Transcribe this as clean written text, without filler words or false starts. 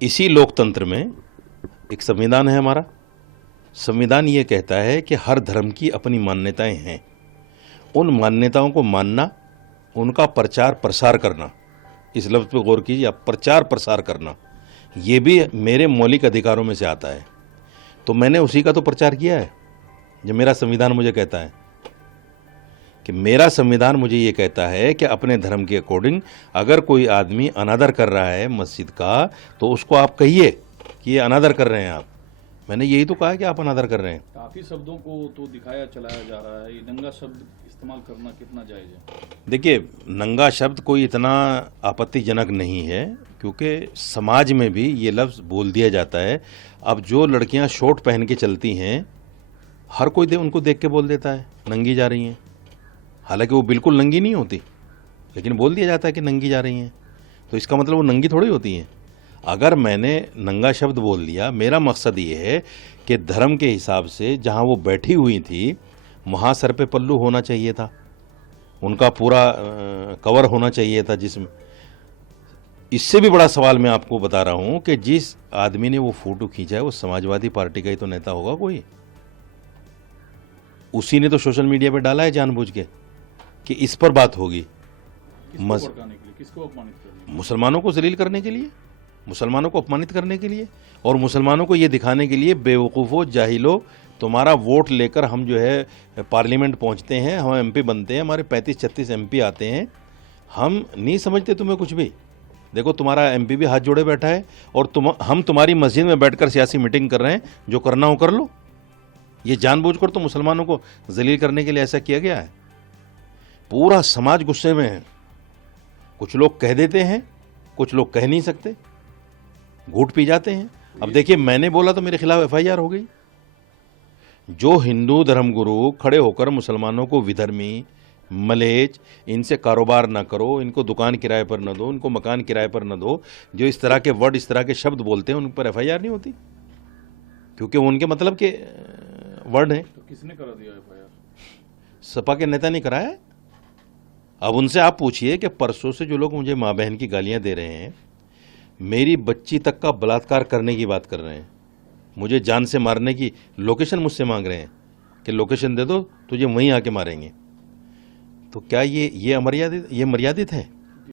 इसी लोकतंत्र में एक संविधान है हमारा। संविधान ये कहता है कि हर धर्म की अपनी मान्यताएं हैं, उन मान्यताओं को मानना, उनका प्रचार प्रसार करना, इस लफ्ज़ पे गौर कीजिए आप, प्रचार प्रसार करना, ये भी मेरे मौलिक अधिकारों में से आता है। तो मैंने उसी का तो प्रचार किया है जो मेरा संविधान मुझे कहता है कि मेरा संविधान मुझे ये कहता है कि अपने धर्म के अकॉर्डिंग अगर कोई आदमी अनादर कर रहा है मस्जिद का, तो उसको आप कहिए कि ये अनादर कर रहे हैं आप। मैंने यही तो कहा कि आप अनादर कर रहे हैं। काफी शब्दों को तो दिखाया चलाया जा रहा है, ये नंगा शब्द इस्तेमाल करना कितना जायज है? देखिए, नंगा शब्द कोई इतना आपत्तिजनक नहीं है, क्योंकि समाज में भी ये लफ्ज़ बोल दिया जाता है। अब जो लड़कियां शॉर्ट पहन के चलती हैं, हर कोई उनको देख के बोल देता है नंगी जा रही हैं, हालांकि वो बिल्कुल नंगी नहीं होती, लेकिन बोल दिया जाता है कि नंगी जा रही हैं। तो इसका मतलब वो नंगी थोड़ी होती हैं। अगर मैंने नंगा शब्द बोल दिया, मेरा मकसद ये है कि धर्म के हिसाब से जहाँ वो बैठी हुई थी वहाँ सर पे पल्लू होना चाहिए था, उनका पूरा कवर होना चाहिए था जिसमें। इससे भी बड़ा सवाल मैं आपको बता रहा हूँ कि जिस आदमी ने वो फोटो खींचा है वो समाजवादी पार्टी का ही तो नेता होगा कोई। उसी ने तो सोशल मीडिया पे डाला है जानबूझ के कि इस पर बात होगी। किसको भड़काने के लिए, किसको अपमानित करने के लिए? मुसलमानों को जलील करने के लिए, मुसलमानों को अपमानित करने के लिए, और मुसलमानों को ये दिखाने के लिए बेवकूफ़ों, जाहिलो, तुम्हारा वोट लेकर हम जो है पार्लियामेंट पहुंचते हैं, हम एमपी बनते हैं, हमारे 35-36 एमपी आते हैं, हम नहीं समझते तुम्हें कुछ भी। देखो तुम्हारा एमपी भी हाथ जोड़े बैठा है, और हम तुम्हारी मस्जिद में बैठकर सियासी मीटिंग कर रहे हैं, जो करना हो कर लो। ये जानबूझकर तो मुसलमानों को जलील करने के लिए ऐसा किया गया है। पूरा समाज गुस्से में है। कुछ लोग कह देते हैं, कुछ लोग कह नहीं सकते, घूट पी जाते हैं। अब देखिए, मैंने बोला तो मेरे खिलाफ एफआईआर हो गई। जो हिंदू धर्मगुरु खड़े होकर मुसलमानों को विधर्मी, मलेच, इनसे कारोबार ना करो, इनको दुकान किराए पर न दो, इनको मकान किराए पर न दो, जो इस तरह के वर्ड, इस तरह के शब्द बोलते हैं, उन पर एफआईआर नहीं होती, क्योंकि वो उनके मतलब के वर्ड हैं। तो किसने करा दिया एफआईआर? सपा के नेता ने कराया है। अब उनसे आप पूछिए कि परसों से जो लोग मुझे माँ बहन की गालियां दे रहे हैं, मेरी बच्ची तक का बलात्कार करने की बात कर रहे हैं, मुझे जान से मारने की लोकेशन मुझसे मांग रहे हैं कि लोकेशन दे दो, तुझे वहीं आके मारेंगे, तो क्या ये मर्यादित है?